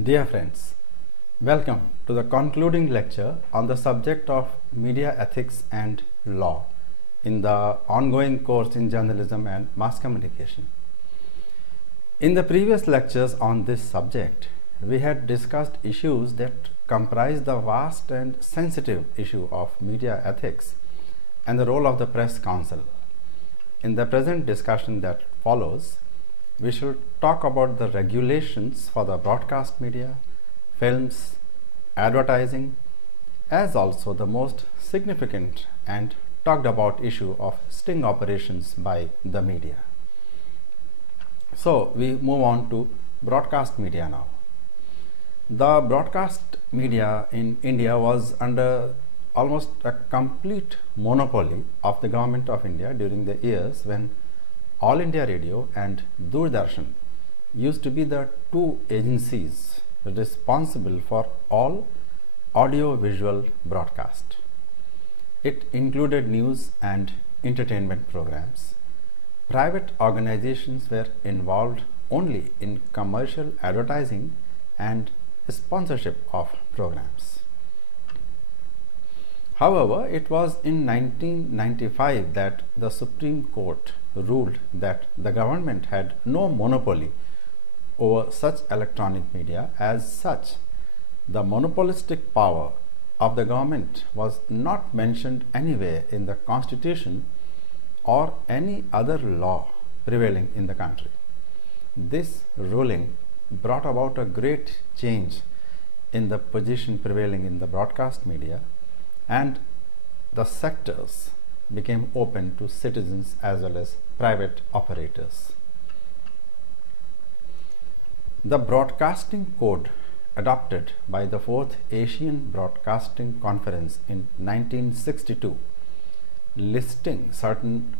Dear friends, welcome to the concluding lecture on the subject of media ethics and law in the ongoing course in journalism and mass communication. In the previous lectures on this subject, we had discussed issues that comprise the vast and sensitive issue of media ethics and the role of the press council. In the present discussion that follows, we shall talk about the regulations for the broadcast media, films, advertising, as also the most significant and talked about issue of sting operations by the media. So we move on to broadcast media now. The broadcast media in India was under almost a complete monopoly of the government of India during the years when All India Radio and Doordarshan used to be the two agencies responsible for all audio-visual broadcast. It included news and entertainment programs. Private organizations were involved only in commercial advertising and sponsorship of programs. However, it was in 1995 that the Supreme Court ruled that the government had no monopoly over such electronic media. As such, the monopolistic power of the government was not mentioned anywhere in the Constitution or any other law prevailing in the country. This ruling brought about a great change in the position prevailing in the broadcast media, and the sectors became open to citizens as well as private operators. The Broadcasting Code, adopted by the 4th Asian Broadcasting Conference in 1962, listing certain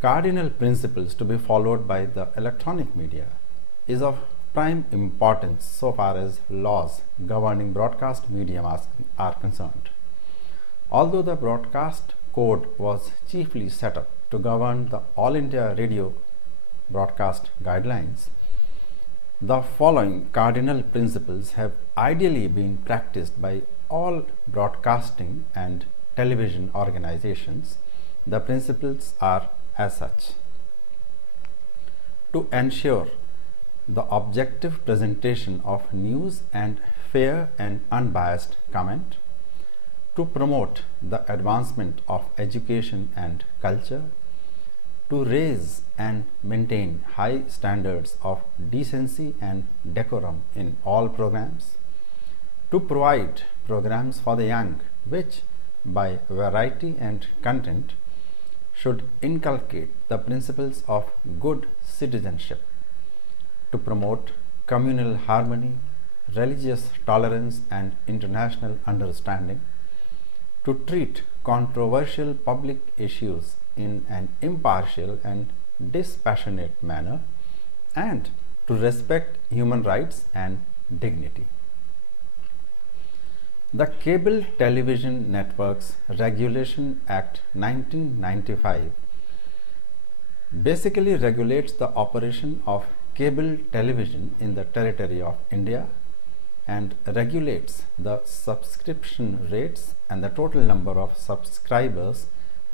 cardinal principles to be followed by the electronic media, is of prime importance so far as laws governing broadcast media are concerned. Although the Broadcast Code was chiefly set up to govern the All India Radio broadcast guidelines, the following cardinal principles have ideally been practiced by all broadcasting and television organizations. The principles are as such: to ensure the objective presentation of news and fair and unbiased comment, to promote the advancement of education and culture, to raise and maintain high standards of decency and decorum in all programs, to provide programs for the young which, by variety and content, should inculcate the principles of good citizenship, to promote communal harmony, religious tolerance and international understanding, to treat controversial public issues in an impartial and dispassionate manner, and to respect human rights and dignity. The Cable Television Networks Regulation Act 1995 basically regulates the operation of cable television in the territory of India and regulates the subscription rates and the total number of subscribers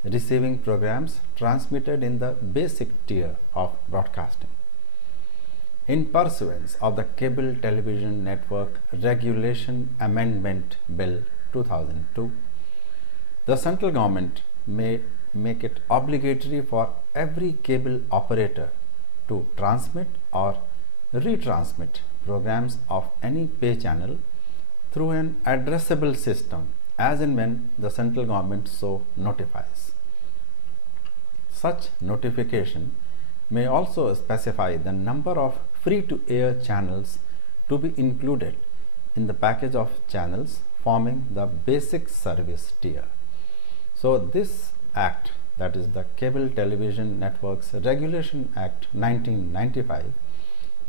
receiving programs transmitted in the basic tier of broadcasting. In pursuance of the Cable Television Network Regulation Amendment Bill 2002, the central government may make it obligatory for every cable operator to transmit or retransmit programs of any pay channel through an addressable system as and when the central government so notifies. Such notification may also specify the number of free-to-air channels to be included in the package of channels forming the basic service tier. So this act, that is the Cable Television Networks Regulation Act 1995,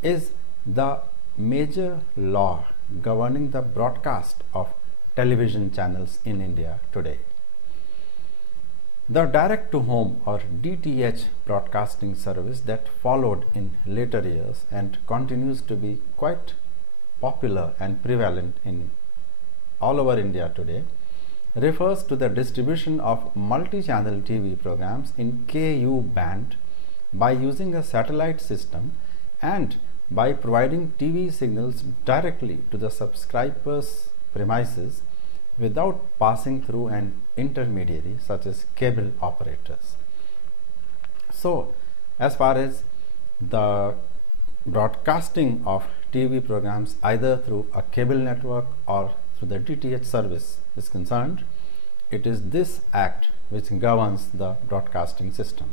is the major law governing the broadcast of television channels in India today. The direct-to-home or DTH broadcasting service that followed in later years and continues to be quite popular and prevalent in all over India today, refers to the distribution of multi-channel TV programs in KU band by using a satellite system and by providing TV signals directly to the subscriber's premises without passing through an intermediary such as cable operators. So, as far as the broadcasting of TV programs either through a cable network or through the DTH service is concerned, it is this act which governs the broadcasting system.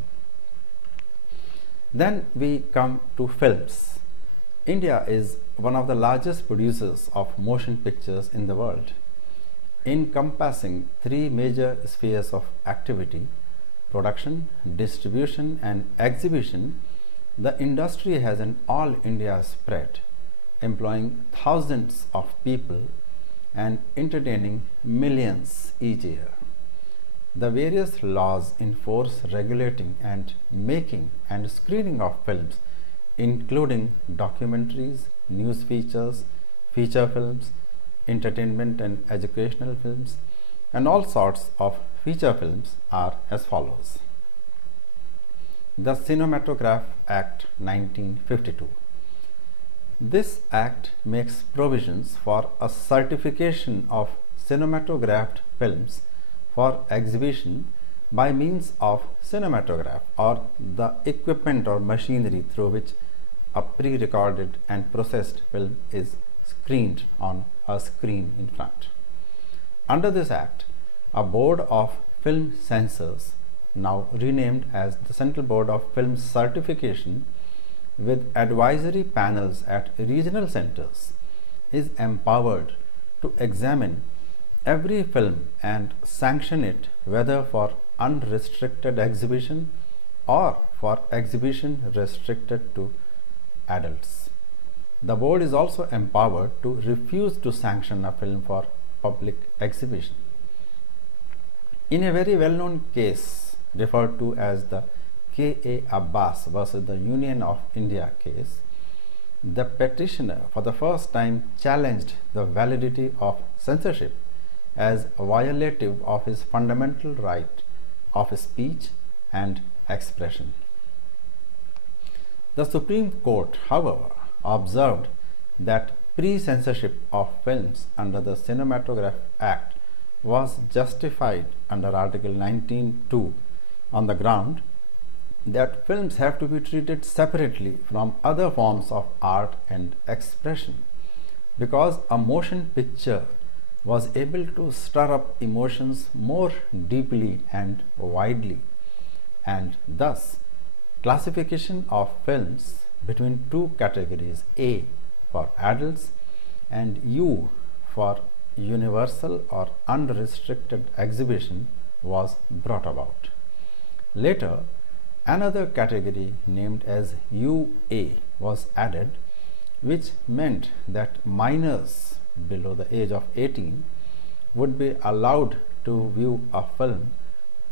Then we come to films. India is one of the largest producers of motion pictures in the world, encompassing three major spheres of activity: production, distribution and exhibition. The industry has an all India spread, employing thousands of people and entertaining millions each year. The various laws in force regulating and making and screening of films, including documentaries, news features, feature films, entertainment and educational films, and all sorts of feature films, are as follows. The Cinematograph Act 1952. This act makes provisions for a certification of cinematographed films for exhibition by means of cinematograph or the equipment or machinery through which a pre-recorded and processed film is screened on a screen in front. Under this act, a board of film censors, now renamed as the Central Board of Film Certification, with advisory panels at regional centers, is empowered to examine every film and sanction it, whether for unrestricted exhibition or for exhibition restricted to adults. The board is also empowered to refuse to sanction a film for public exhibition. In a very well-known case referred to as the K.A. Abbas versus the Union of India case, the petitioner for the first time challenged the validity of censorship as violative of his fundamental right of speech and expression. The Supreme Court, however, observed that pre-censorship of films under the Cinematograph Act was justified under Article 19(2) on the ground that films have to be treated separately from other forms of art and expression, because a motion picture was able to stir up emotions more deeply and widely, and thus classification of films between two categories, A for adults and U for universal or unrestricted exhibition, was brought about. Later, another category named as UA was added, which meant that minors below the age of 18 would be allowed to view a film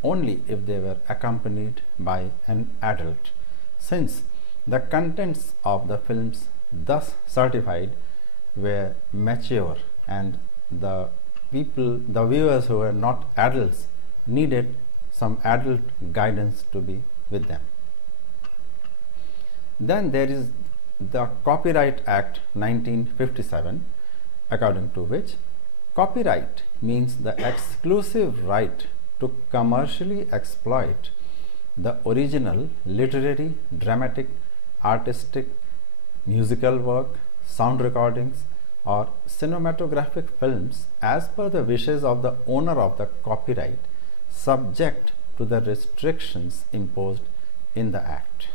only if they were accompanied by an adult, since the contents of the films thus certified were mature and the viewers who were not adults needed some adult guidance to be with them. Then there is the Copyright Act 1957, according to which copyright means the exclusive right to commercially exploit the original literary, dramatic, artistic, musical work, sound recordings, or cinematographic films as per the wishes of the owner of the copyright, subject to the restrictions imposed in the Act.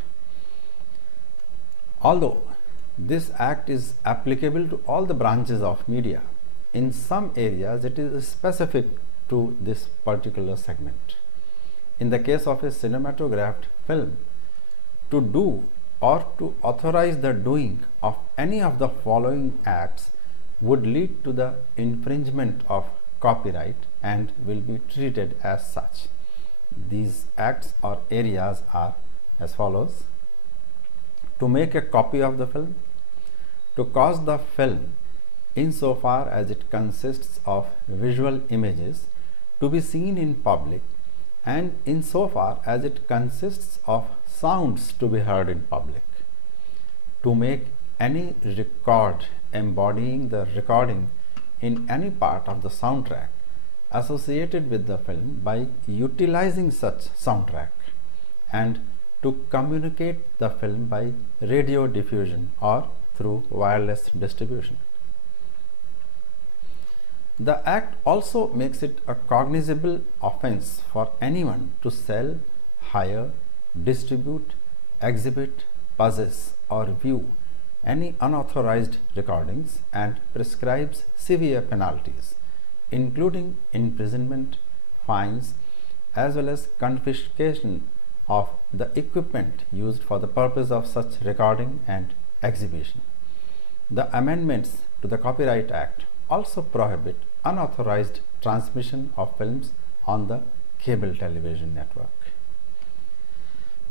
Although this Act is applicable to all the branches of media, in some areas it is specific to this particular segment. In the case of a cinematographed film, to do or to authorize the doing of any of the following acts would lead to the infringement of copyright and will be treated as such. These acts or areas are as follows: to make a copy of the film, to cause the film insofar as it consists of visual images to be seen in public and insofar as it consists of sounds to be heard in public. To make any record embodying the recording in any part of the soundtrack associated with the film by utilizing such soundtrack, and to communicate the film by radio diffusion or through wireless distribution. The Act also makes it a cognizable offense for anyone to sell, hire, distribute, exhibit, possess, or view any unauthorized recordings and prescribes severe penalties, including imprisonment, fines, as well as confiscation of the equipment used for the purpose of such recording and exhibition. The amendments to the Copyright Act also prohibit unauthorized transmission of films on the cable television network.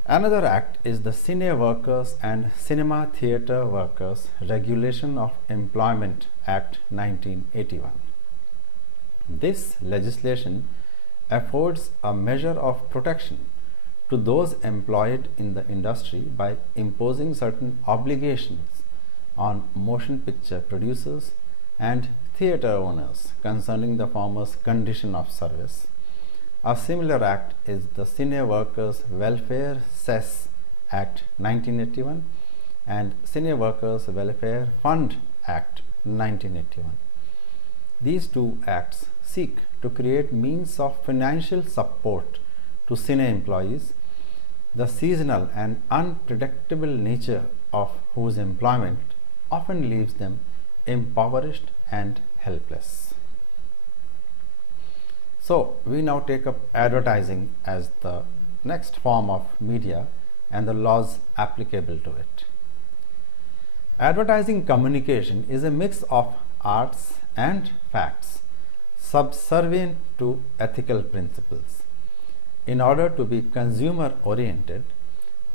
Another act is the Cine Workers and Cinema Theatre Workers Regulation of Employment Act 1981. This legislation affords a measure of protection to those employed in the industry by imposing certain obligations on motion picture producers and theatre owners concerning the former's condition of service. A similar act is the Cine Workers Welfare Cess Act 1981 and Cine Workers Welfare Fund Act 1981. These two acts seek to create means of financial support to cine employees, the seasonal and unpredictable nature of whose employment often leaves them impoverished and helpless. So, we now take up advertising as the next form of media and the laws applicable to it. Advertising communication is a mix of arts and facts, subservient to ethical principles. In order to be consumer oriented,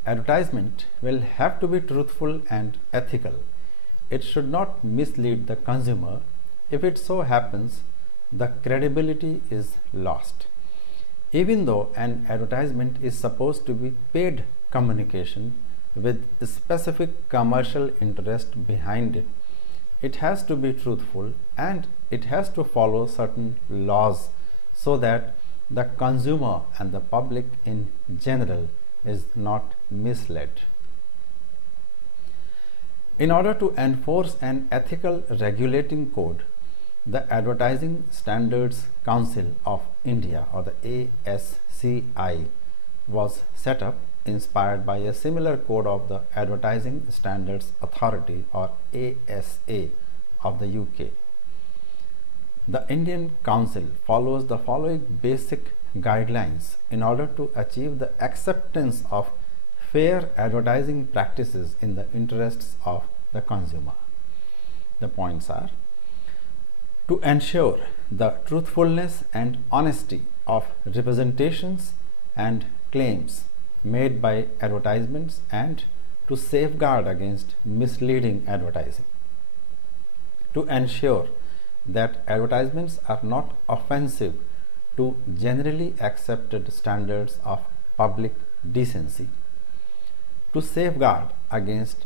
advertisement will have to be truthful and ethical. It should not mislead the consumer. If it so happens, the credibility is lost. Even though an advertisement is supposed to be paid communication with specific commercial interest behind it, it has to be truthful and it has to follow certain laws so that the consumer and the public in general is not misled. In order to enforce an ethical regulating code, the Advertising Standards Council of India, or the ASCI, was set up inspired by a similar code of the Advertising Standards Authority, or ASA, of the UK. The Indian Council follows the following basic guidelines in order to achieve the acceptance of fair advertising practices in the interests of the consumer. The points are: to ensure the truthfulness and honesty of representations and claims made by advertisements and to safeguard against misleading advertising; to ensure that advertisements are not offensive to generally accepted standards of public decency; to safeguard against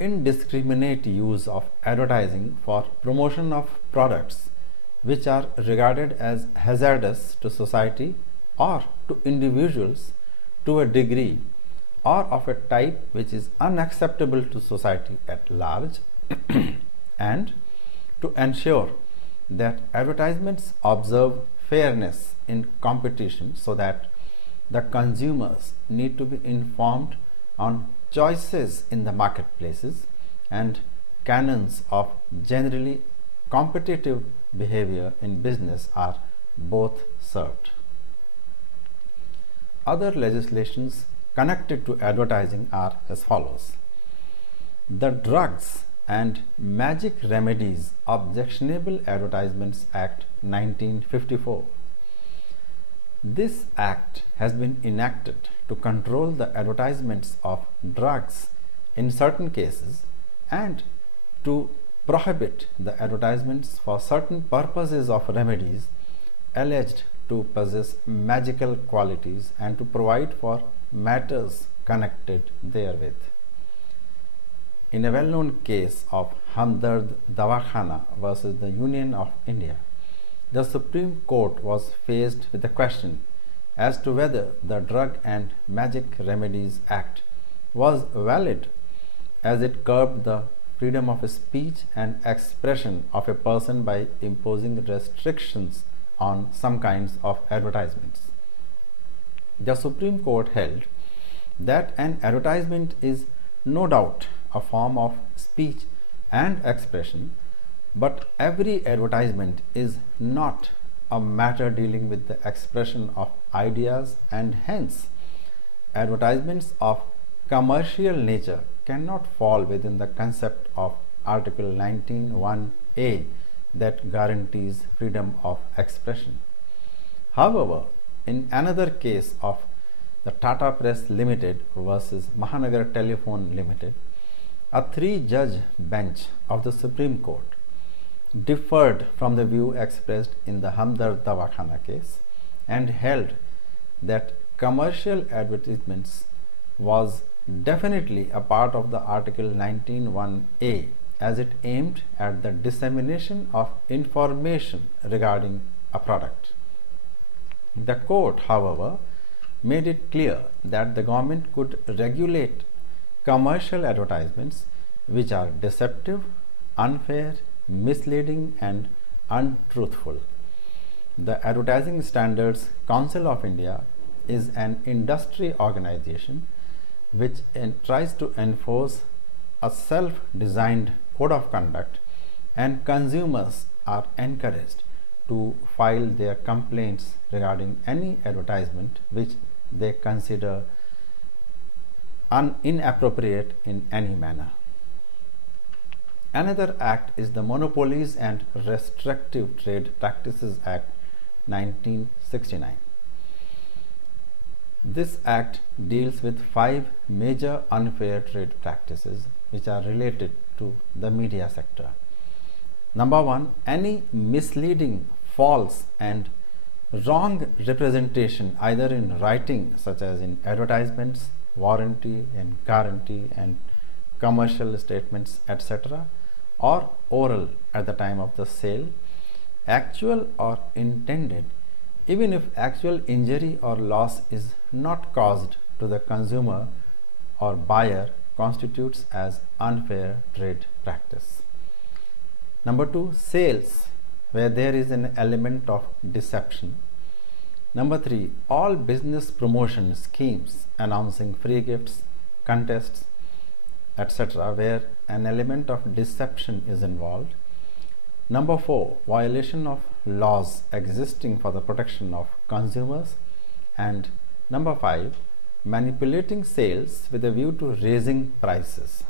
indiscriminate use of advertising for promotion of products which are regarded as hazardous to society or to individuals to a degree or of a type which is unacceptable to society at large, and to ensure that advertisements observe fairness in competition so that the consumers need to be informed on choices in the marketplaces and canons of generally competitive behavior in business are both served. Other legislations connected to advertising are as follows: the Drugs and Magic Remedies Objectionable Advertisements Act 1954. This act has been enacted to control the advertisements of drugs in certain cases and to prohibit the advertisements for certain purposes of remedies alleged to possess magical qualities and to provide for matters connected therewith. In a well-known case of Hamdard Dawakhana versus the Union of India, the Supreme Court was faced with the question as to whether the Drug and Magic Remedies Act was valid, as it curbed the freedom of speech and expression of a person by imposing restrictions on some kinds of advertisements. The Supreme Court held that an advertisement is no doubt a form of speech and expression, but every advertisement is not a matter dealing with the expression of ideas, and hence advertisements of commercial nature cannot fall within the concept of Article 19(1)(a) that guarantees freedom of expression. However, in another case of the Tata Press Limited versus Mahanagar Telephone Limited, a 3-judge bench of the Supreme Court differed from the view expressed in the Hamdard Dawakhana case and held that commercial advertisements was definitely a part of the Article 19(1)(a), as it aimed at the dissemination of information regarding a product. The court, however, made it clear that the government could regulate commercial advertisements which are deceptive, unfair, misleading and untruthful. The Advertising Standards Council of India is an industry organization which tries to enforce a self-designed code of conduct, and consumers are encouraged to file their complaints regarding any advertisement which they consider inappropriate in any manner. Another act is the Monopolies and Restrictive Trade Practices Act 1969. This act deals with 5 major unfair trade practices which are related to the media sector. Number 1, any misleading, false and wrong representation either in writing such as in advertisements, warranty and guarantee and commercial statements, etc., or oral at the time of the sale, actual or intended, even if actual injury or loss is not caused to the consumer or buyer, constitutes as unfair trade practice. Number 2, sales where there is an element of deception. Number 3, all business promotion schemes announcing free gifts, contests, etc., where an element of deception is involved. Number 4, violation of laws existing for the protection of consumers. And number 5, manipulating sales with a view to raising prices.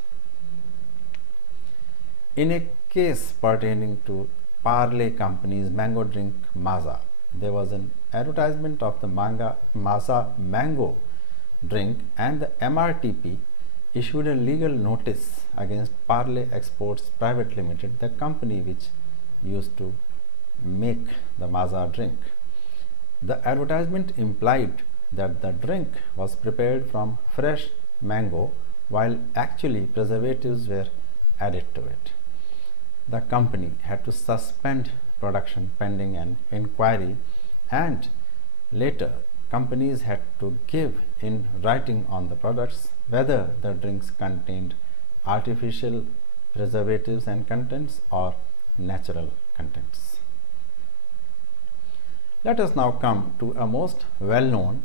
In a case pertaining to Parle Company's mango drink Maaza, there was an advertisement of the Maaza mango drink, and the MRTP issued a legal notice against Parle Exports Private Limited, the company which used to make the Maaza drink. The advertisement implied that the drink was prepared from fresh mango while actually preservatives were added to it. The company had to suspend production pending an inquiry, and later companies had to give in writing on the products whether the drinks contained artificial preservatives and contents or natural contents. Let us now come to a most well-known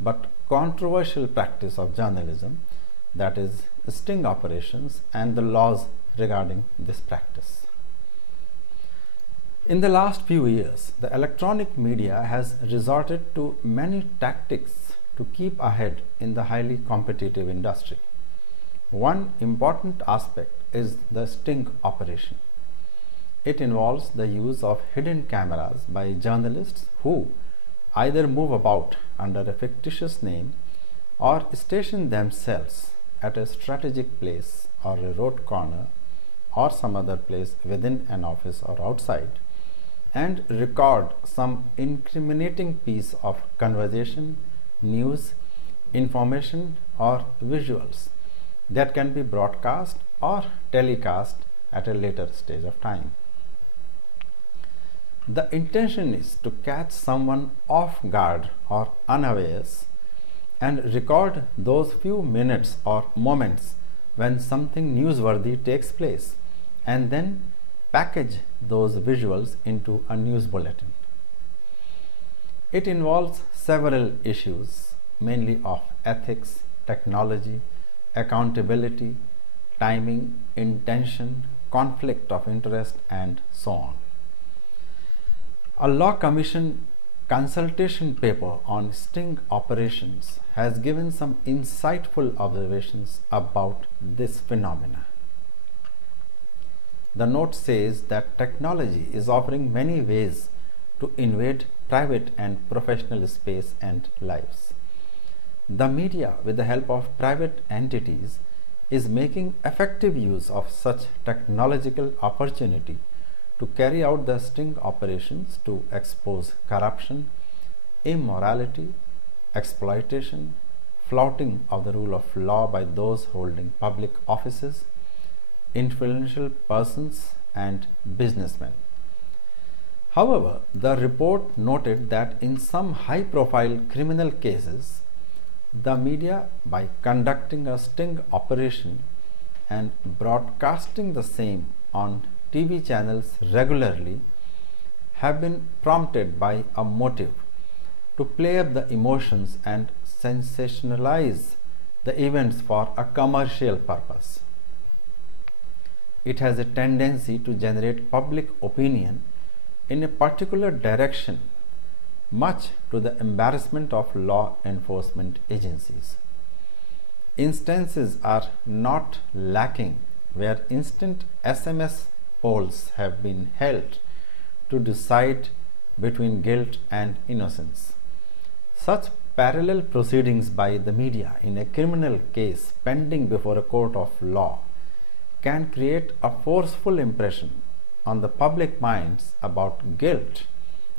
but controversial practice of journalism, that is sting operations and the laws regarding this practice. In the last few years, the electronic media has resorted to many tactics to keep ahead in the highly competitive industry. One important aspect is the sting operation. It involves the use of hidden cameras by journalists who either move about under a fictitious name or station themselves at a strategic place or a road corner or some other place within an office or outside and record some incriminating piece of conversation, news, information or visuals that can be broadcast or telecast at a later stage of time. The intention is to catch someone off guard or unawares and record those few minutes or moments when something newsworthy takes place and then package those visuals into a news bulletin. It involves several issues, mainly of ethics, technology, accountability, timing, intention, conflict of interest, and so on. A Law Commission consultation paper on sting operations has given some insightful observations about this phenomena. The note says that technology is offering many ways to invade private and professional space and lives. The media, with the help of private entities, is making effective use of such technological opportunity to carry out the sting operations to expose corruption, immorality, exploitation, flouting of the rule of law by those holding public offices, influential persons and businessmen. However, the report noted that in some high-profile criminal cases, the media, by conducting a sting operation and broadcasting the same on TV channels regularly, have been prompted by a motive to play up the emotions and sensationalize the events for a commercial purpose. It has a tendency to generate public opinion in a particular direction, much to the embarrassment of law enforcement agencies. Instances are not lacking where instant SMS polls have been held to decide between guilt and innocence. Such parallel proceedings by the media in a criminal case pending before a court of law can create a forceful impression on the public minds about guilt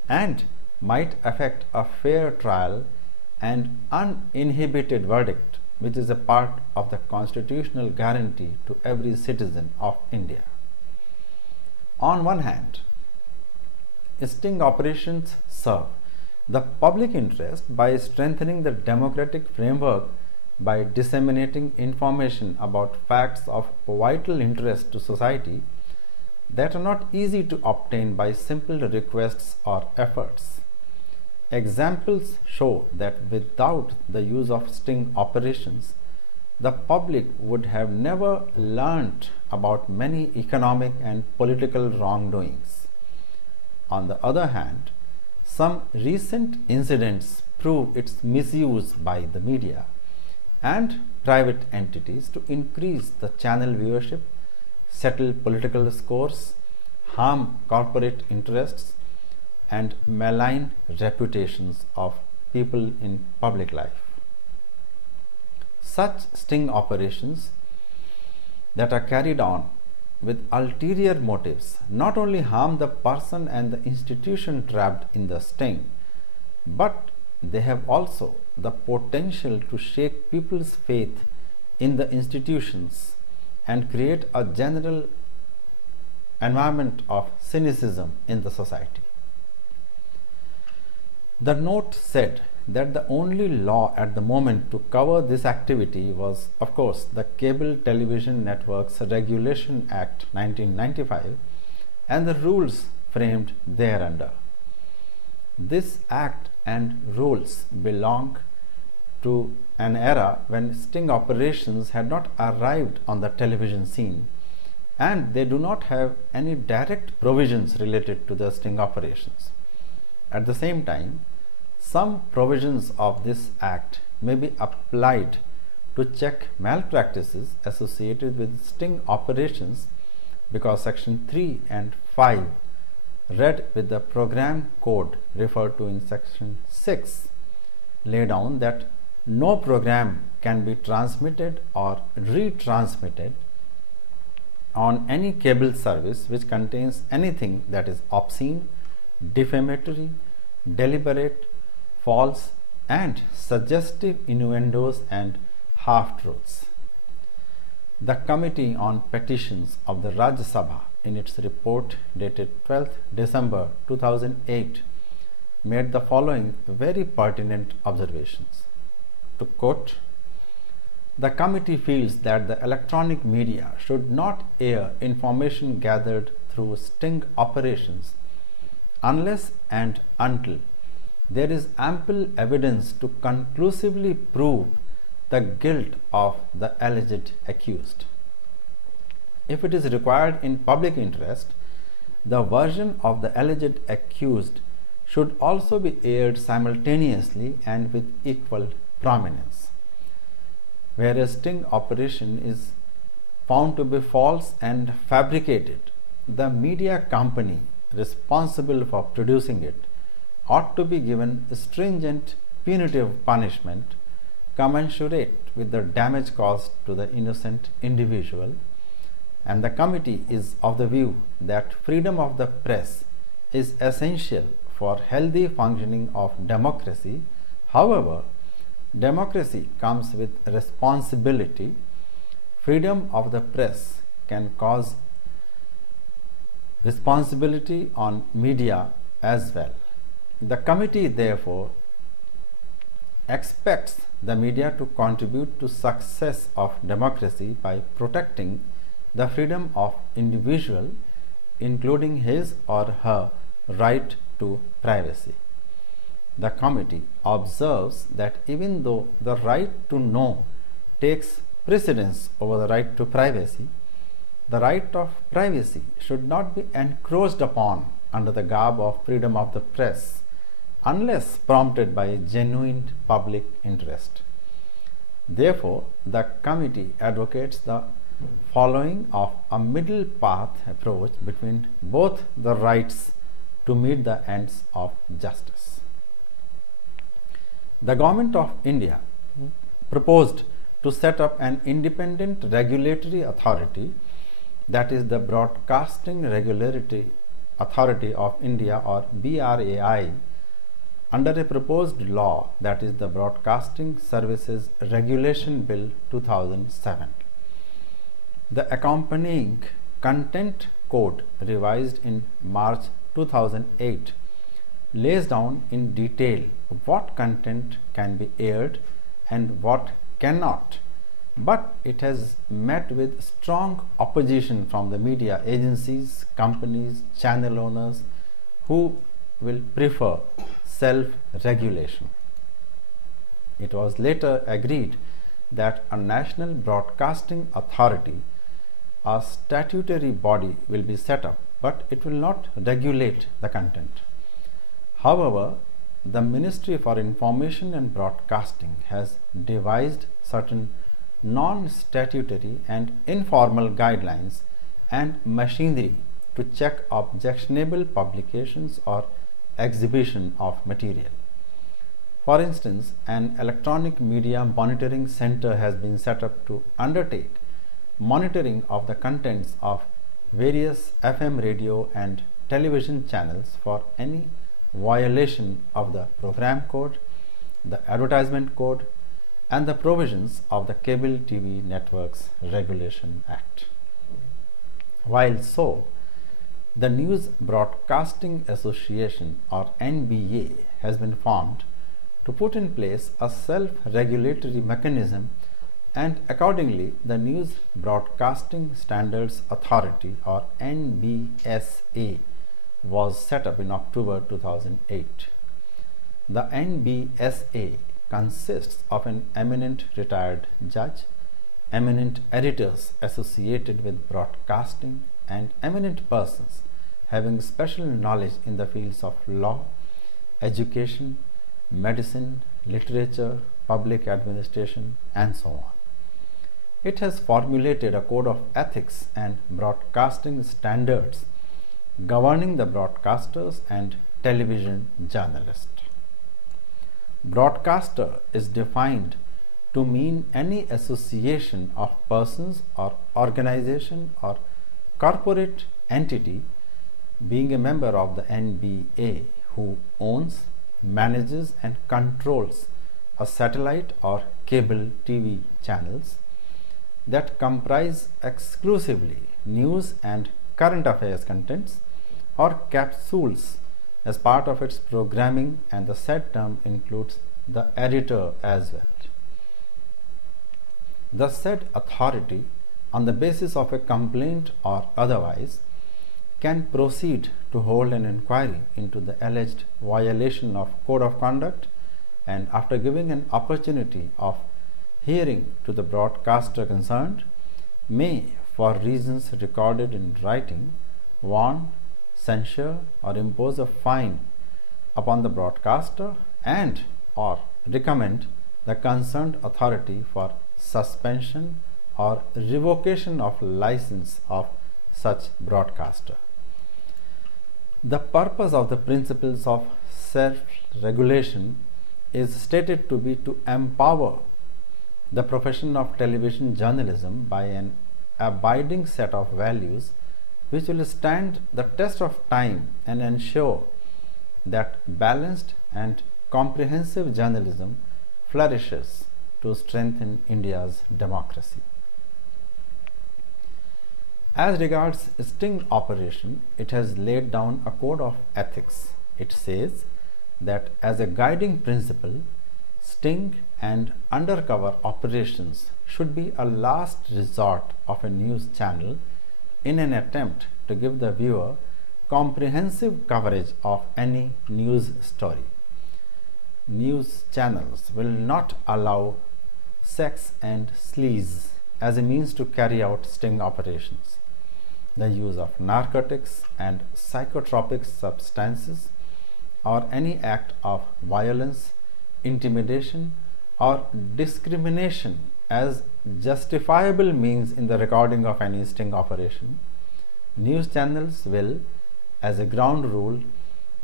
and might affect a fair trial and uninhibited verdict, which is a part of the constitutional guarantee to every citizen of India. On one hand, sting operations serve the public interest by strengthening the democratic framework by disseminating information about facts of vital interest to society that are not easy to obtain by simple requests or efforts. Examples show that without the use of sting operations, the public would have never learnt about many economic and political wrongdoings. On the other hand, some recent incidents prove its misuse by the media and private entities to increase the channel viewership, settle political scores, harm corporate interests, and malign reputations of people in public life. Such sting operations that are carried on with ulterior motives not only harm the person and the institution trapped in the sting, but they have also the potential to shake people's faith in the institutions and create a general environment of cynicism in the society. The note said that the only law at the moment to cover this activity was, of course, the Cable Television Networks Regulation Act 1995 and the rules framed thereunder. This act and rules belong to an era when sting operations had not arrived on the television scene, and they do not have any direct provisions related to the sting operations. At the same time, some provisions of this act may be applied to check malpractices associated with sting operations, because section 3 and 5 read with the program code referred to in section 6 lay down that no program can be transmitted or retransmitted on any cable service which contains anything that is obscene, defamatory, deliberate, false, and suggestive innuendos and half-truths. The Committee on Petitions of the Rajya Sabha, in its report dated 12th December 2008, made the following very pertinent observations. To quote, the committee feels that the electronic media should not air information gathered through sting operations unless and until there is ample evidence to conclusively prove the guilt of the alleged accused. If it is required in public interest, the version of the alleged accused should also be aired simultaneously and with equal prominence. Where a sting operation is found to be false and fabricated, the media company responsible for producing it ought to be given stringent punitive punishment commensurate with the damage caused to the innocent individual, and the committee is of the view that freedom of the press is essential for healthy functioning of democracy. However, democracy comes with responsibility. Freedom of the press can cause responsibility on media as well. The committee therefore expects the media to contribute to success of democracy by protecting the freedom of individual, including his or her right to privacy. The committee observes that even though the right to know takes precedence over the right to privacy, the right of privacy should not be encroached upon under the garb of freedom of the press unless prompted by genuine public interest. Therefore, the committee advocates the following of a middle path approach between both the rights to meet the ends of justice. The Government of India proposed to set up an independent regulatory authority, that is the Broadcasting Regulatory Authority of India, or BRAI, under a proposed law, that is the Broadcasting Services Regulation Bill 2007. The accompanying Content Code, revised in March 2008, lays down in detail what content can be aired and what cannot, but it has met with strong opposition from the media agencies, companies, channel owners who will prefer self-regulation. It was later agreed that a national broadcasting authority, a statutory body, will be set up, but it will not regulate the content. However, the Ministry for Information and Broadcasting has devised certain non-statutory and informal guidelines and machinery to check objectionable publications or exhibition of material. For instance, an electronic media monitoring center has been set up to undertake monitoring of the contents of various FM radio and television channels for any violation of the program code, the advertisement code, and the provisions of the Cable TV Networks Regulation Act. While so, the News Broadcasting Association, or NBA, has been formed to put in place a self-regulatory mechanism, and accordingly the News Broadcasting Standards Authority, or NBSA, was set up in October 2008. The NBSA consists of an eminent retired judge, eminent editors associated with broadcasting, and eminent persons having special knowledge in the fields of law, education, medicine, literature, public administration, and so on. It has formulated a code of ethics and broadcasting standards governing the broadcasters and television journalists. Broadcaster is defined to mean any association of persons or organization or corporate entity being a member of the NBA who owns, manages and controls a satellite or cable TV channels that comprise exclusively news and current affairs contents or capsules as part of its programming, and the said term includes the editor as well. The said authority, on the basis of a complaint or otherwise, can proceed to hold an inquiry into the alleged violation of code of conduct, and after giving an opportunity of hearing to the broadcaster concerned, may, for reasons recorded in writing, warn, censure or impose a fine upon the broadcaster and or recommend the concerned authority for suspension or revocation of license of such broadcaster. The purpose of the principles of self-regulation is stated to be to empower the profession of television journalism by an abiding set of values which will stand the test of time and ensure that balanced and comprehensive journalism flourishes to strengthen India's democracy. As regards sting operation, it has laid down a code of ethics. It says that as a guiding principle, sting and undercover operations should be a last resort of a news channel in an attempt to give the viewer comprehensive coverage of any news story. News channels will not allow sex and sleaze as a means to carry out sting operations. The use of narcotics and psychotropic substances or any act of violence, intimidation or discrimination as justifiable means in the recording of any sting operation. News channels will, as a ground rule,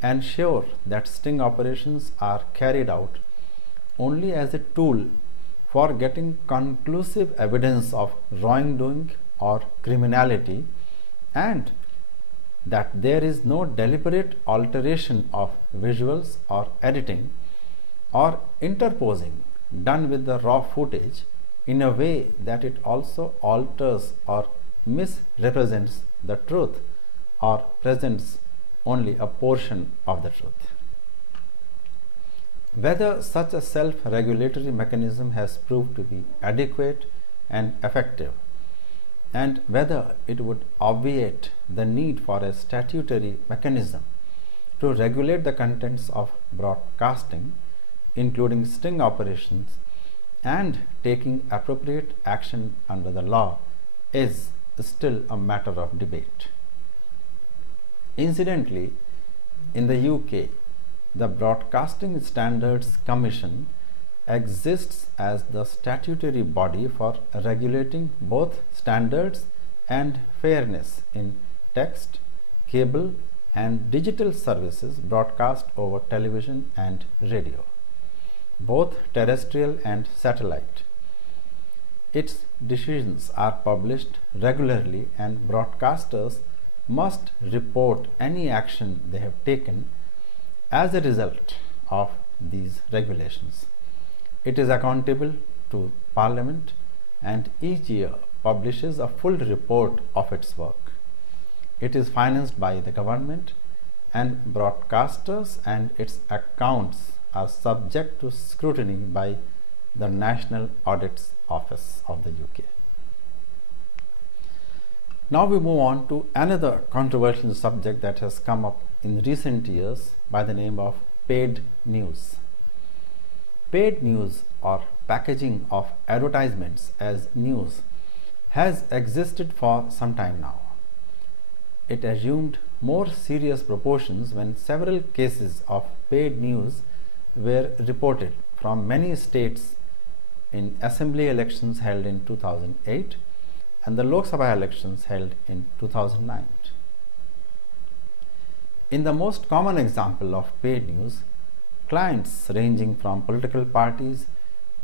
ensure that sting operations are carried out only as a tool for getting conclusive evidence of wrongdoing or criminality, and that there is no deliberate alteration of visuals or editing or interposing done with the raw footage in a way that it also alters or misrepresents the truth or presents only a portion of the truth. Whether such a self-regulatory mechanism has proved to be adequate and effective, and whether it would obviate the need for a statutory mechanism to regulate the contents of broadcasting, including sting operations, and taking appropriate action under the law, is still a matter of debate. Incidentally, in the UK, the Broadcasting Standards Commission exists as the statutory body for regulating both standards and fairness in text, cable and digital services broadcast over television and radio, both terrestrial and satellite. Its decisions are published regularly, and broadcasters must report any action they have taken as a result of these regulations. It is accountable to Parliament and each year publishes a full report of its work. It is financed by the government, and broadcasters and its accounts are subject to scrutiny by the National Audit Office of the UK. Now we move on to another controversial subject that has come up in recent years by the name of paid news. Paid news, or packaging of advertisements as news, has existed for some time now. It assumed more serious proportions when several cases of paid news were reported from many states in assembly elections held in 2008 and the Lok Sabha elections held in 2009. In the most common example of paid news, clients ranging from political parties,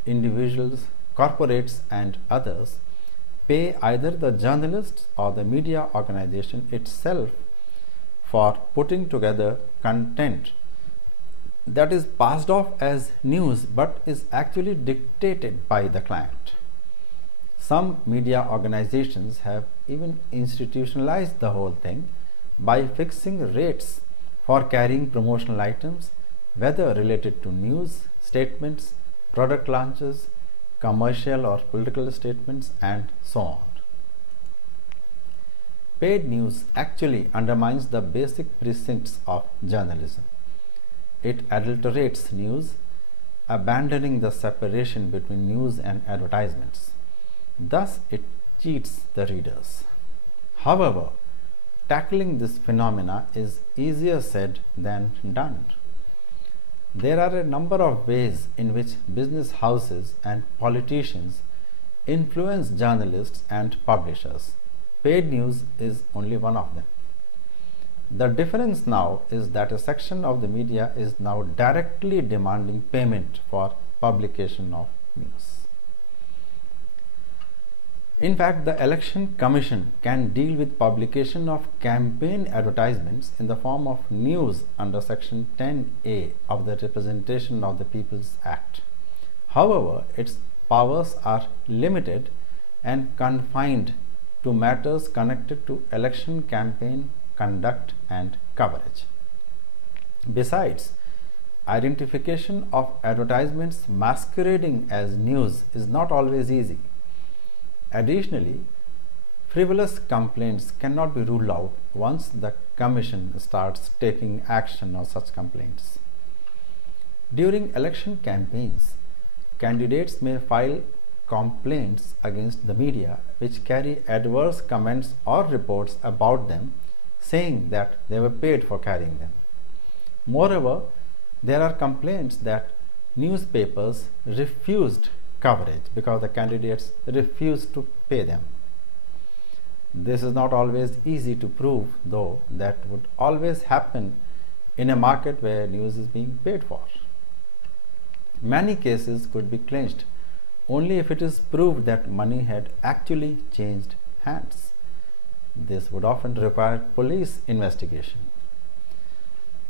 individuals, corporates and others pay either the journalist or the media organization itself for putting together content that is passed off as news but is actually dictated by the client. Some media organizations have even institutionalized the whole thing by fixing rates for carrying promotional items, whether related to news, statements, product launches, commercial or political statements, and so on. Paid news actually undermines the basic precincts of journalism. It adulterates news, abandoning the separation between news and advertisements. Thus, it cheats the readers. However, tackling this phenomena is easier said than done. There are a number of ways in which business houses and politicians influence journalists and publishers. Paid news is only one of them. The difference now is that a section of the media is now directly demanding payment for publication of news. In fact, the Election Commission can deal with publication of campaign advertisements in the form of news under Section 10A of the Representation of the People's Act. However, its powers are limited and confined to matters connected to election campaign conduct and coverage. Besides, identification of advertisements masquerading as news is not always easy. Additionally, frivolous complaints cannot be ruled out once the Commission starts taking action on such complaints. During election campaigns, candidates may file complaints against the media which carry adverse comments or reports about them, saying that they were paid for carrying them. Moreover, there are complaints that newspapers refused coverage because the candidates refused to pay them. This is not always easy to prove, though that would always happen in a market where news is being paid for. Many cases could be clinched only if it is proved that money had actually changed hands. This would often require police investigation.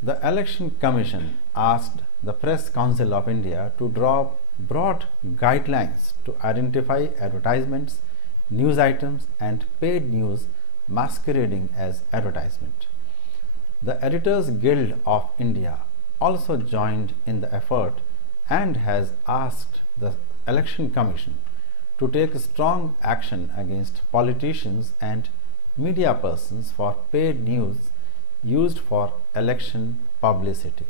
The Election Commission asked the Press Council of India to draw broad guidelines to identify advertisements, news items, and paid news masquerading as advertisement. The Editors Guild of India also joined in the effort and has asked the Election Commission to take strong action against politicians and media persons for paid news used for election publicity.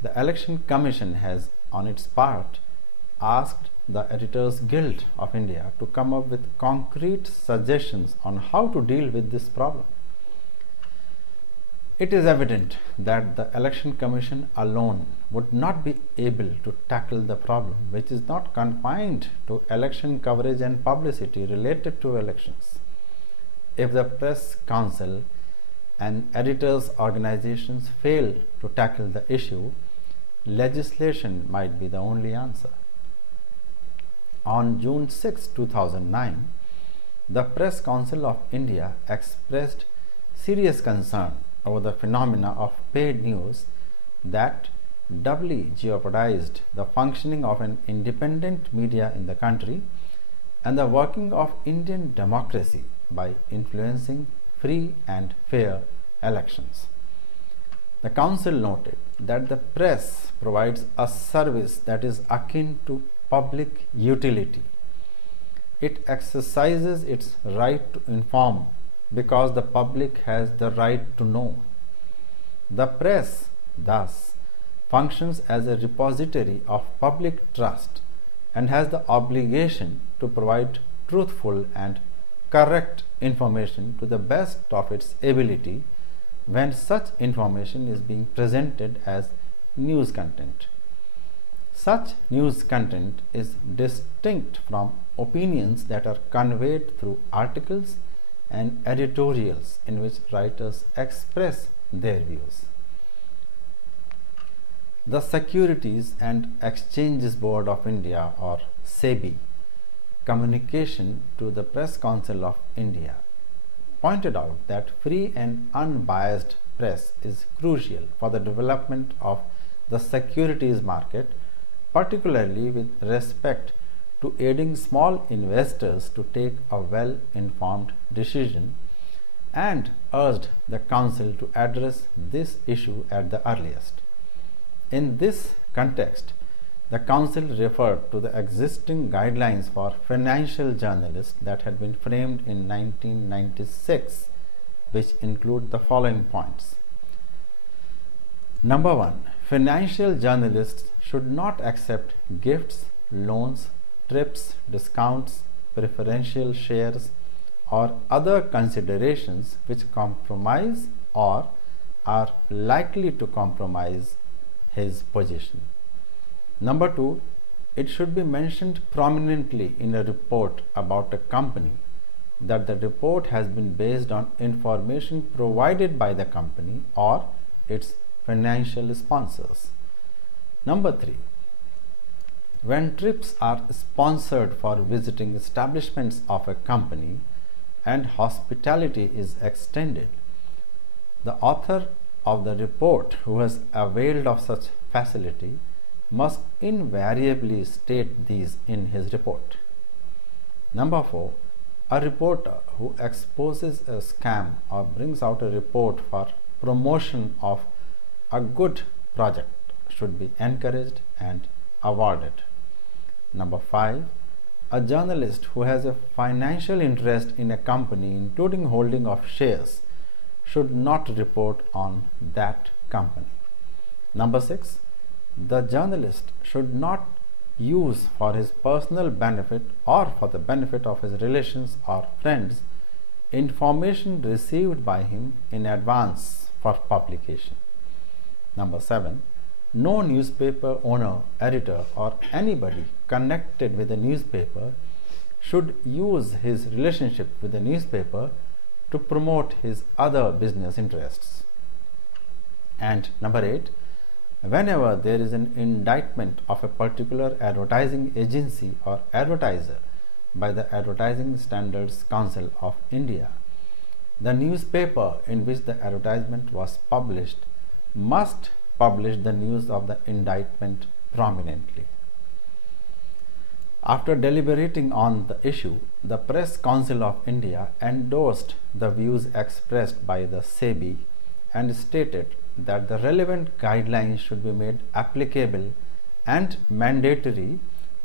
The Election Commission has, on its part, asked the Editors Guild of India to come up with concrete suggestions on how to deal with this problem. It is evident that the Election Commission alone would not be able to tackle the problem, which is not confined to election coverage and publicity related to elections. If the Press Council and editors' organizations fail to tackle the issue, legislation might be the only answer. On June 6, 2009, the Press Council of India expressed serious concern over the phenomena of paid news that doubly jeopardized the functioning of an independent media in the country and the working of Indian democracy by influencing free and fair elections. The Council noted that the press provides a service that is akin to public utility. It exercises its right to inform because the public has the right to know. The press, thus, functions as a repository of public trust and has the obligation to provide truthful and correct information to the best of its ability when such information is being presented as news content. Such news content is distinct from opinions that are conveyed through articles and editorials in which writers express their views. The Securities and Exchanges Board of India, or SEBI, communication to the Press Council of India pointed out that free and unbiased press is crucial for the development of the securities market, particularly with respect to aiding small investors to take a well-informed decision, and urged the Council to address this issue at the earliest. In this context, the Council referred to the existing guidelines for financial journalists that had been framed in 1996, which include the following points. Number 1. Financial journalists should not accept gifts, loans, trips, discounts, preferential shares, or other considerations which compromise or are likely to compromise his position. Number 2, it should be mentioned prominently in a report about a company that the report has been based on information provided by the company or its financial sponsors. Number 3, when trips are sponsored for visiting establishments of a company and hospitality is extended, the author of the report who has availed of such facility must invariably state these in his report. Number 4, a reporter who exposes a scam or brings out a report for promotion of a good project should be encouraged and awarded. Number 5, a journalist who has a financial interest in a company, including holding of shares, should not report on that company. Number 6, the journalist should not use for his personal benefit or for the benefit of his relations or friends information received by him in advance for publication. Number 7, no newspaper owner, editor, or anybody connected with the newspaper should use his relationship with the newspaper to promote his other business interests. And number 8, whenever there is an indictment of a particular advertising agency or advertiser by the Advertising Standards Council of India, the newspaper in which the advertisement was published must publish the news of the indictment prominently. After deliberating on the issue, the Press Council of India endorsed the views expressed by the SEBI and stated that the relevant guidelines should be made applicable and mandatory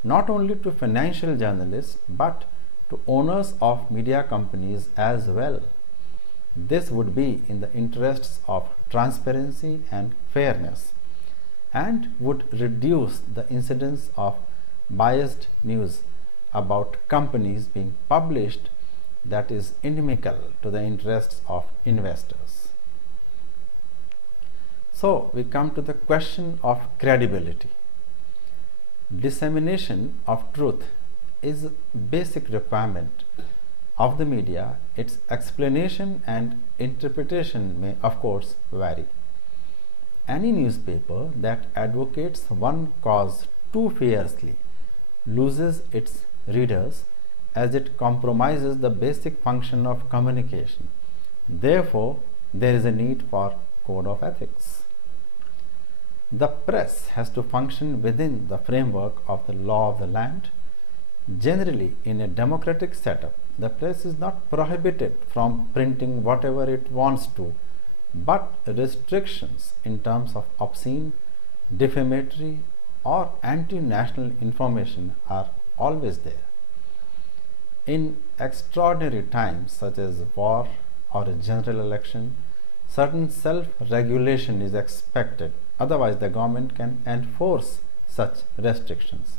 not only to financial journalists but to owners of media companies as well. This would be in the interests of transparency and fairness and would reduce the incidence of biased news about companies being published that is inimical to the interests of investors. So we come to the question of credibility. Dissemination of truth is a basic requirement of the media. Its explanation and interpretation may of course vary. Any newspaper that advocates one cause too fiercely loses its readers as it compromises the basic function of communication. Therefore, there is a need for code of ethics. The press has to function within the framework of the law of the land. Generally, in a democratic setup, the press is not prohibited from printing whatever it wants to, but restrictions in terms of obscene, defamatory, or anti-national information are always there. In extraordinary times such as war or a general election, certain self-regulation is expected, otherwise the government can enforce such restrictions.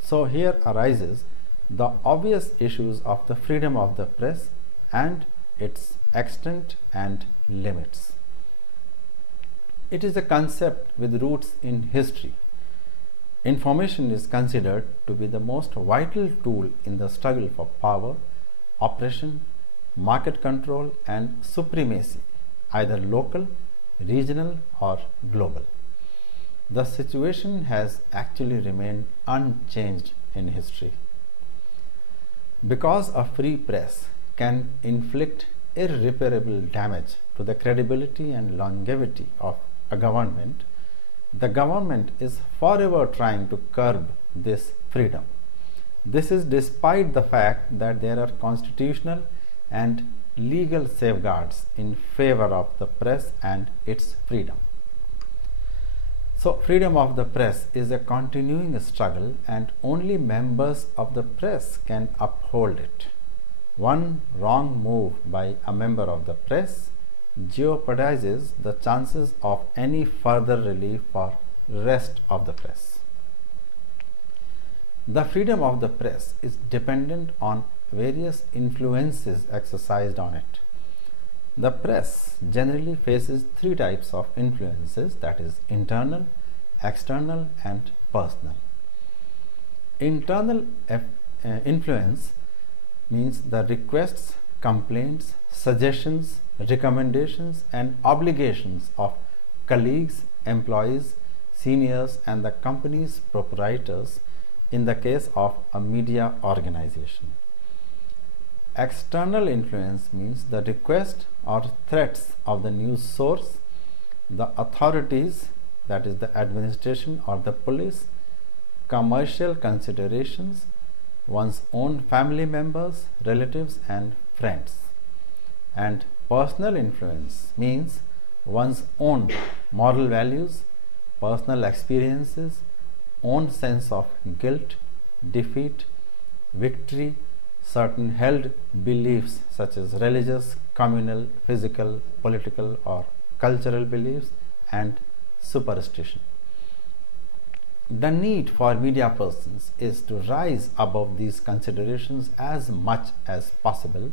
So here arises the obvious issues of the freedom of the press and its extent and limits. It is a concept with roots in history. Information is considered to be the most vital tool in the struggle for power, oppression, market control, and supremacy, either local, regional, or global. The situation has actually remained unchanged in history. Because a free press can inflict irreparable damage to the credibility and longevity of a government, the government is forever trying to curb this freedom. This is despite the fact that there are constitutional and legal safeguards in favor of the press and its freedom. So, freedom of the press is a continuing struggle, and only members of the press can uphold it. One wrong move by a member of the press jeopardizes the chances of any further relief for rest of the press. The freedom of the press is dependent on various influences exercised on it. The press generally faces three types of influences, that is internal, external and personal. Internal influence means the requests, complaints, suggestions, recommendations and obligations of colleagues, employees, seniors and the company's proprietors in the case of a media organization. External influence means the request or threats of the news source, the authorities, that is the administration or the police, commercial considerations, one's own family members, relatives and friends. And personal influence means one's own moral values, personal experiences, own sense of guilt, defeat, victory, certain held beliefs such as religious, communal, physical, political or cultural beliefs and superstition. The need for media persons is to rise above these considerations as much as possible,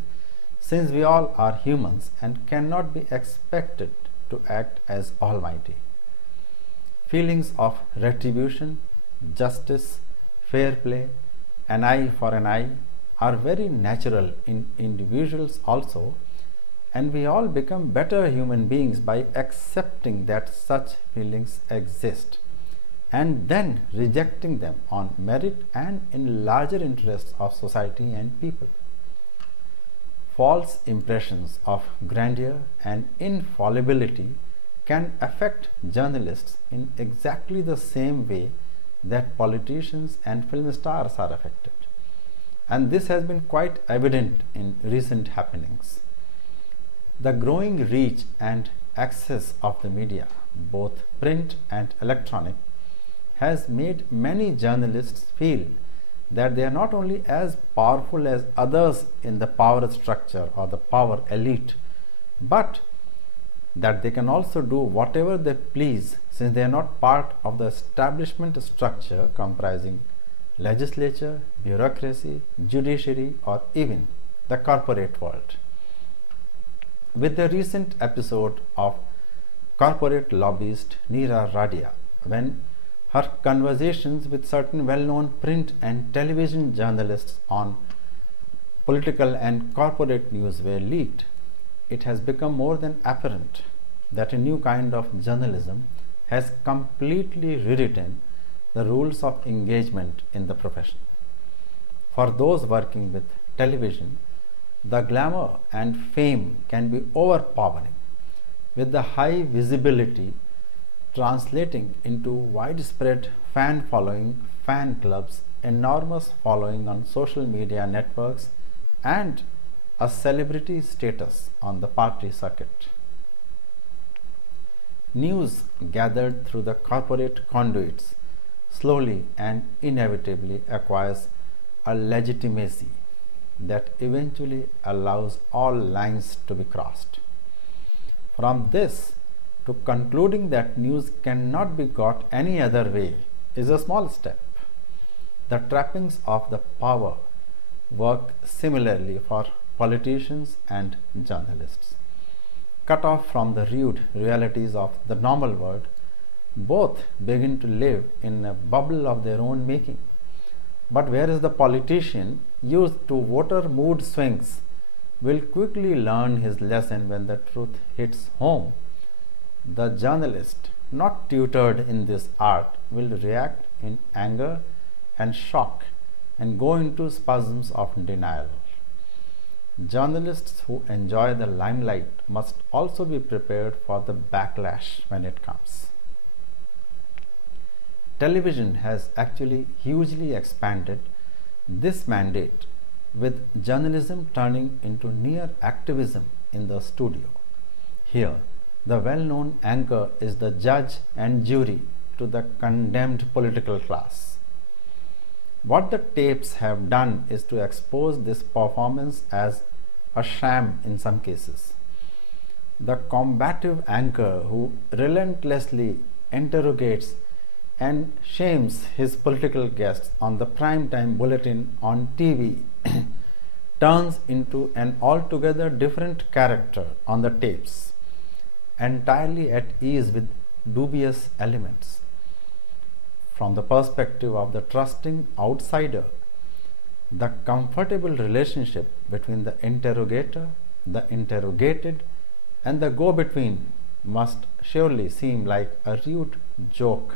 since we all are humans and cannot be expected to act as almighty. Feelings of retribution, justice, fair play, an eye for an eye are very natural in individuals also, and we all become better human beings by accepting that such feelings exist and then rejecting them on merit and in larger interests of society and people. False impressions of grandeur and infallibility can affect journalists in exactly the same way that politicians and film stars are affected. And this has been quite evident in recent happenings. The growing reach and access of the media, both print and electronic, has made many journalists feel that they are not only as powerful as others in the power structure or the power elite, but that they can also do whatever they please, since they are not part of the establishment structure comprising legislature, bureaucracy, judiciary or even the corporate world. With the recent episode of corporate lobbyist Neera Radia, when her conversations with certain well-known print and television journalists on political and corporate news were leaked, it has become more than apparent that a new kind of journalism has completely rewritten the rules of engagement in the profession. For those working with television, the glamour and fame can be overpowering, with the high visibility translating into widespread fan following, fan clubs, enormous following on social media networks, and a celebrity status on the party circuit. News gathered through the corporate conduits slowly and inevitably acquires a legitimacy that eventually allows all lines to be crossed. From this to concluding that news cannot be got any other way is a small step. The trappings of the power work similarly for politicians and journalists. Cut off from the rude realities of the normal world, both begin to live in a bubble of their own making. But whereas the politician, used to voter mood swings, will quickly learn his lesson when the truth hits home, the journalist, not tutored in this art, will react in anger and shock and go into spasms of denial. Journalists who enjoy the limelight must also be prepared for the backlash when it comes. Television has actually hugely expanded this mandate, with journalism turning into near activism in the studio. Here, the well-known anchor is the judge and jury to the condemned political class. What the tapes have done is to expose this performance as a sham in some cases. The combative anchor who relentlessly interrogates and shames his political guests on the primetime bulletin on TV turns into an altogether different character on the tapes, entirely at ease with dubious elements. From the perspective of the trusting outsider, the comfortable relationship between the interrogator, the interrogated, and the go-between must surely seem like a rude joke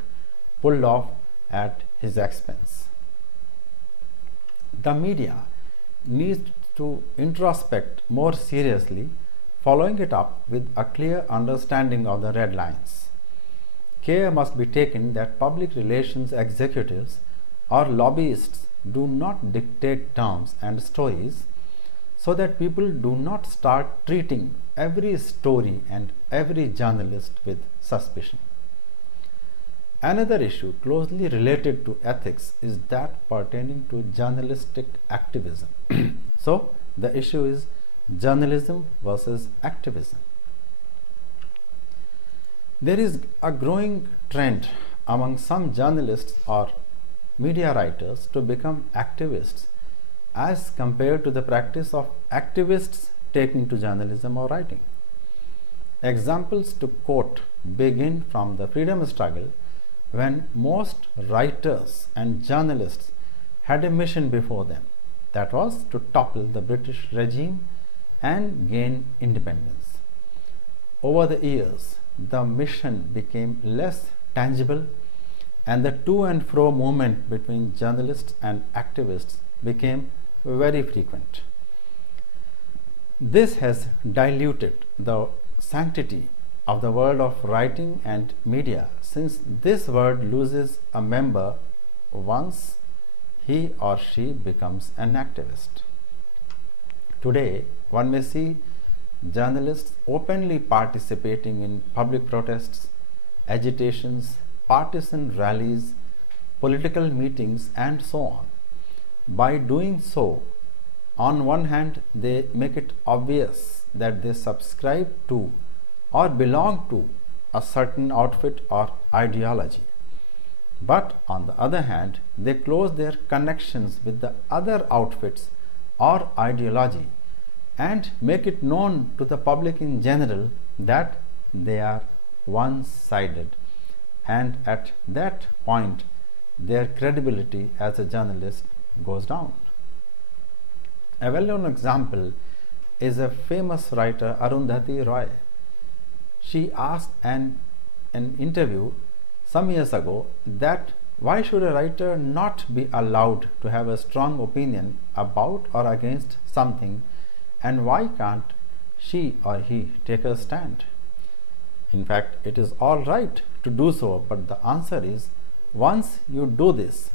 pulled off at his expense. The media needs to introspect more seriously, following it up with a clear understanding of the red lines. Care must be taken that public relations executives or lobbyists do not dictate terms and stories, so that people do not start treating every story and every journalist with suspicion. Another issue closely related to ethics is that pertaining to journalistic activism. So, the issue is journalism versus activism. There is a growing trend among some journalists or media writers to become activists as compared to the practice of activists taking to journalism or writing. Examples to quote begin from the freedom struggle, when most writers and journalists had a mission before them, that was to topple the British regime and gain independence. Over the years, the mission became less tangible, and the to and fro movement between journalists and activists became very frequent. This has diluted the sanctity of the world of writing and media, since this word loses a member once he or she becomes an activist. Today, one may see journalists openly participating in public protests, agitations, partisan rallies, political meetings, and so on. By doing so, on one hand, they make it obvious that they subscribe to or belong to a certain outfit or ideology. But on the other hand, they close their connections with the other outfits or ideology and make it known to the public in general that they are one-sided, and at that point their credibility as a journalist goes down. A well-known example is a famous writer, Arundhati Roy. She asked in an interview some years ago that why should a writer not be allowed to have a strong opinion about or against something, and why can't she or he take a stand? In fact, it is all right to do so, but the answer is, once you do this,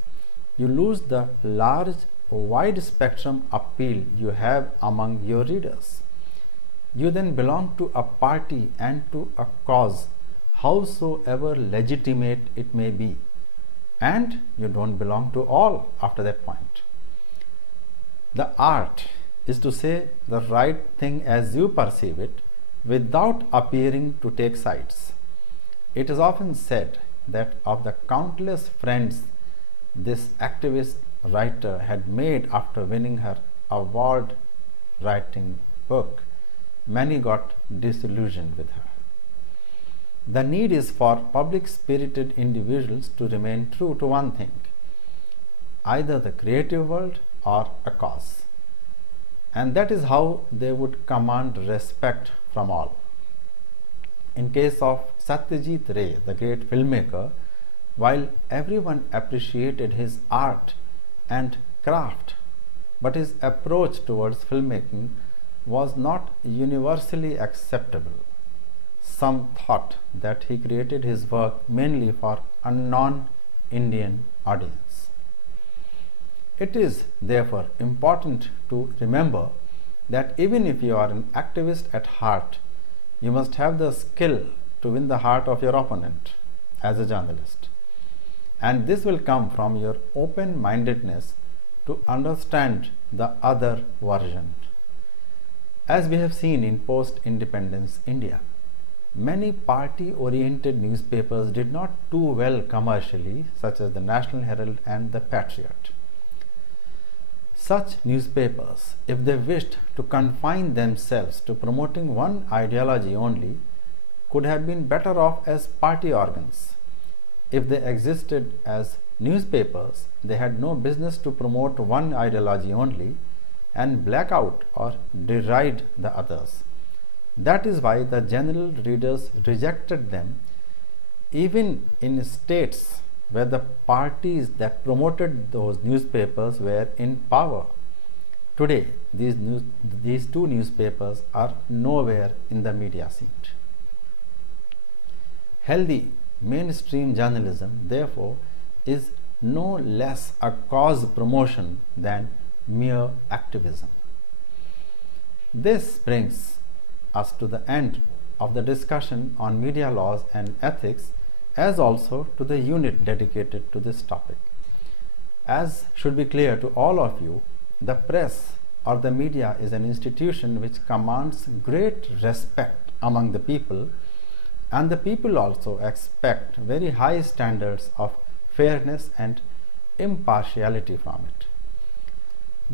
you lose the large, wide spectrum appeal you have among your readers. You then belong to a party and to a cause, howsoever legitimate it may be, and you don't belong to all after that point. The art is to say the right thing as you perceive it without appearing to take sides. It is often said that of the countless friends this activist writer had made after winning her award writing book, many got disillusioned with her. The need is for public spirited individuals to remain true to one thing, either the creative world or a cause, and that is how they would command respect from all. In case of Satyajit Ray, the great filmmaker, while everyone appreciated his art and craft, but his approach towards filmmaking was not universally acceptable. Some thought that he created his work mainly for a non-Indian audience. It is therefore important to remember that even if you are an activist at heart, you must have the skill to win the heart of your opponent as a journalist. And this will come from your open-mindedness to understand the other version. As we have seen in post-independence India, many party-oriented newspapers did not do well commercially, such as the National Herald and the Patriot. Such newspapers, if they wished to confine themselves to promoting one ideology only, could have been better off as party organs. If they existed as newspapers, they had no business to promote one ideology only and black out or deride the others. That is why the general readers rejected them, even in states where the parties that promoted those newspapers were in power. Today, these two newspapers are nowhere in the media scene. Healthy mainstream journalism, therefore, is no less a cause promotion than mere activism. This brings us to the end of the discussion on media laws and ethics, as also to the unit dedicated to this topic. As should be clear to all of you, the press or the media is an institution which commands great respect among the people, and the people also expect very high standards of fairness and impartiality from it.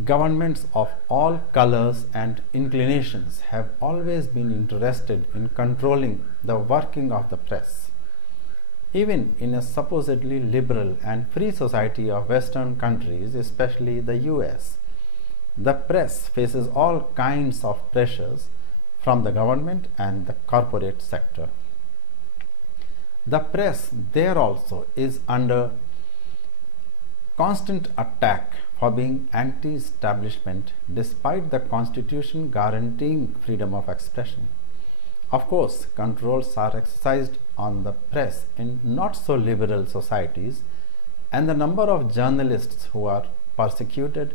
Governments of all colors and inclinations have always been interested in controlling the working of the press. Even in a supposedly liberal and free society of Western countries, especially the US, the press faces all kinds of pressures from the government and the corporate sector. The press there also is under constant attack for being anti-establishment despite the constitution guaranteeing freedom of expression. Of course, controls are exercised on the press in not so liberal societies, and the number of journalists who are persecuted,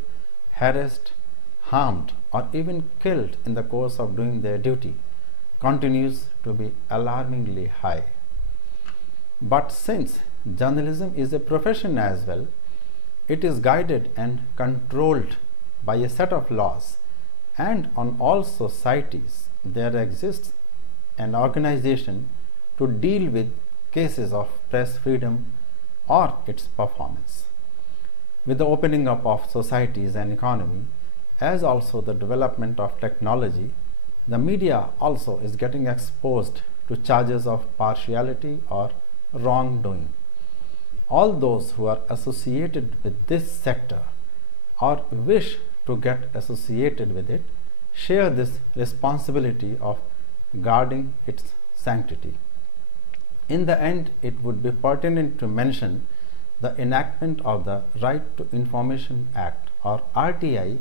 harassed, harmed, or even killed in the course of doing their duty continues to be alarmingly high. But since journalism is a profession as well, it is guided and controlled by a set of laws, and on all societies there exists an organization to deal with cases of press freedom or its performance. With the opening up of societies and economy, as also the development of technology, the media also is getting exposed to charges of partiality or wrongdoing. All those who are associated with this sector or wish to get associated with it share this responsibility of guarding its sanctity. In the end, it would be pertinent to mention the enactment of the Right to Information Act or RTI,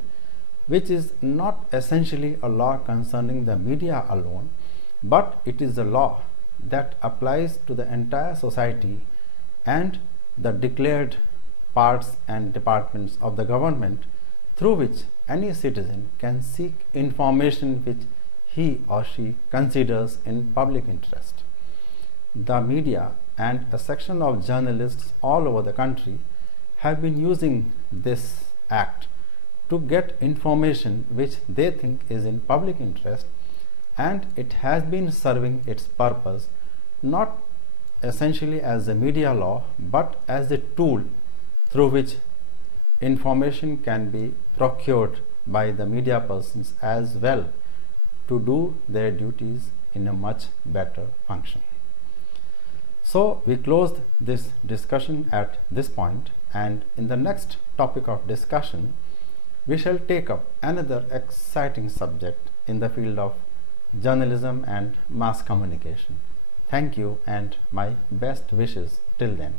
which is not essentially a law concerning the media alone, but it is a law that applies to the entire society and the declared parts and departments of the government, through which any citizen can seek information which he or she considers in public interest. The media and a section of journalists all over the country have been using this act to get information which they think is in public interest, and it has been serving its purpose not essentially as a media law but as a tool through which information can be procured by the media persons as well to do their duties in a much better function. So we closed this discussion at this point, and in the next topic of discussion we shall take up another exciting subject in the field of journalism and mass communication. Thank you and my best wishes till then.